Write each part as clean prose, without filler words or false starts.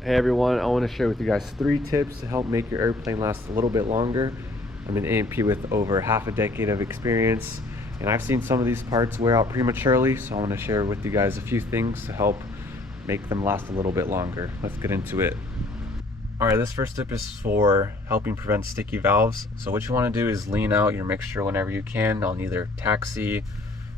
Hey everyone, I want to share with you guys 3 tips to help make your airplane last a little bit longer. I'm an A&P with over half a decade of experience, and I've seen some of these parts wear out prematurely, so I want to share with you guys a few things to help make them last a little bit longer. Let's get into it. Alright, this first tip is for helping prevent sticky valves. So what you want to do is lean out your mixture whenever you can on either taxi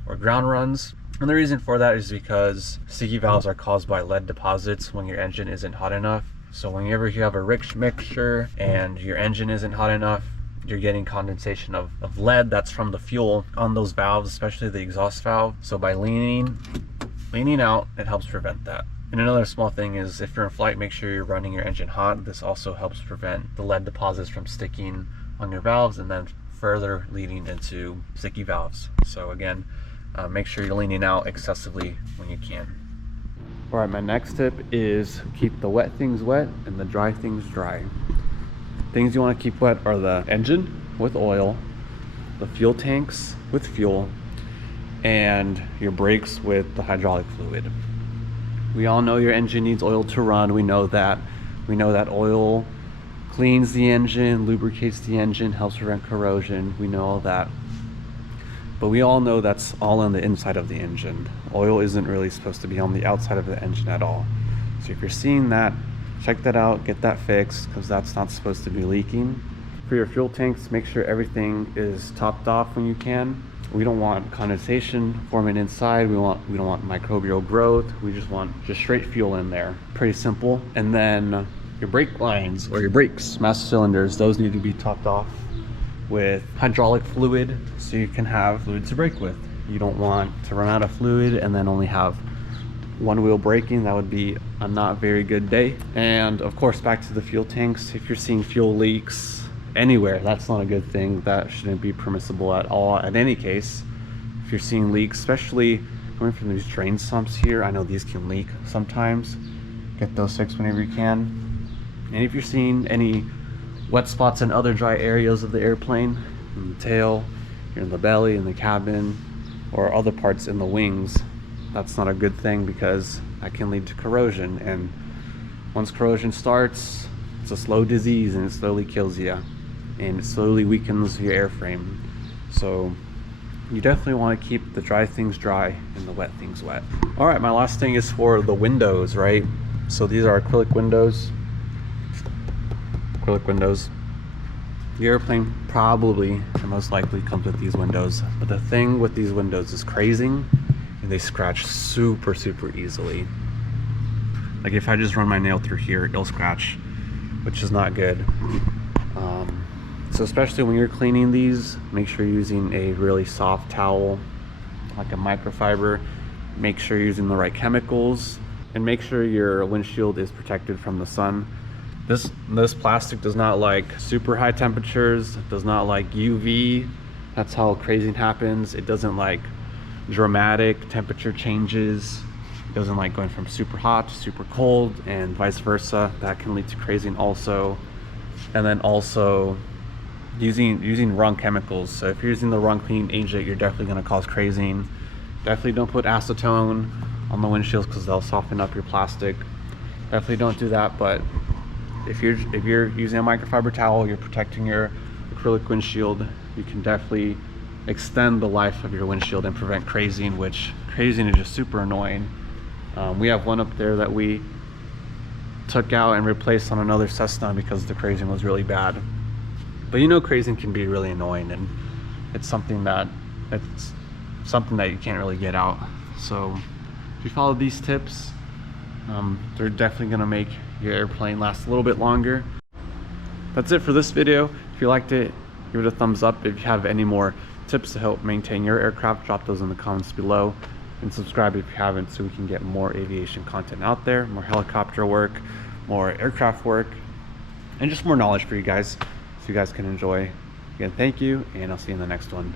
or ground runs. And the reason for that is because sticky valves are caused by lead deposits when your engine isn't hot enough. So whenever you have a rich mixture and your engine isn't hot enough, you're getting condensation of lead that's from the fuel on those valves, especially the exhaust valve. So by leaning out, it helps prevent that. And another small thing is if you're in flight, make sure you're running your engine hot. This also helps prevent the lead deposits from sticking on your valves and then further leading into sticky valves. So again, make sure you're leaning out excessively when you can. All right, my next tip is keep the wet things wet and the dry things dry. Things you want to keep wet are the engine with oil, the fuel tanks with fuel, and your brakes with the hydraulic fluid. We all know your engine needs oil to run. We know that. We know that oil cleans the engine, lubricates the engine, helps prevent corrosion. We know all that. But we all know that's all on the inside of the engine. Oil isn't really supposed to be on the outside of the engine at all. So if you're seeing that, check that out, get that fixed, because that's not supposed to be leaking. For your fuel tanks, make sure everything is topped off when you can. We don't want condensation forming inside. We don't want microbial growth. We just want straight fuel in there. Pretty simple. And then your brake lines or your brakes, master cylinders, those need to be topped off with hydraulic fluid so you can have fluid to brake with. You don't want to run out of fluid and then only have one wheel braking. That would be a not very good day. And of course, back to the fuel tanks. If you're seeing fuel leaks anywhere, that's not a good thing. That shouldn't be permissible at all in any case. If you're seeing leaks, especially coming from these drain sumps here, I know these can leak sometimes. Get those fixed whenever you can. And if you're seeing any wet spots in other dry areas of the airplane, in the tail, in the belly, in the cabin, or other parts in the wings, that's not a good thing because that can lead to corrosion. And once corrosion starts, it's a slow disease and it slowly kills you and it slowly weakens your airframe. So you definitely want to keep the dry things dry and the wet things wet. All right, my last thing is for the windows, right? So these are acrylic windows. The airplane probably and most likely comes with these windows, but the thing with these windows is crazing and they scratch super easily. Like if I just run my nail through here, it'll scratch, which is not good. So especially when you're cleaning these, make sure you're using a really soft towel, like a microfiber. Make sure you're using the right chemicals and make sure your windshield is protected from the sun. This plastic does not like super high temperatures, it does not like UV. That's how crazing happens. It doesn't like dramatic temperature changes. It doesn't like going from super hot to super cold and vice versa. That can lead to crazing also. And then also using wrong chemicals. So if you're using the wrong cleaning agent, you're definitely going to cause crazing. Definitely don't put acetone on the windshields because they'll soften up your plastic. Definitely don't do that. But if you're using a microfiber towel, you're protecting your acrylic windshield, you can definitely extend the life of your windshield and prevent crazing, which crazing is just super annoying. We have one up there that we took out and replaced on another Cessna because the crazing was really bad. But you know, crazing can be really annoying and it's something that you can't really get out. So if you follow these tips, they're definitely going to make your airplane last a little bit longer. That's it for this video. If you liked it, give it a thumbs up. If you have any more tips to help maintain your aircraft, drop those in the comments below, and subscribe if you haven't so we can get more aviation content out there, more helicopter work, more aircraft work, and just more knowledge for you guys so you guys can enjoy. Again, thank you, and I'll see you in the next one.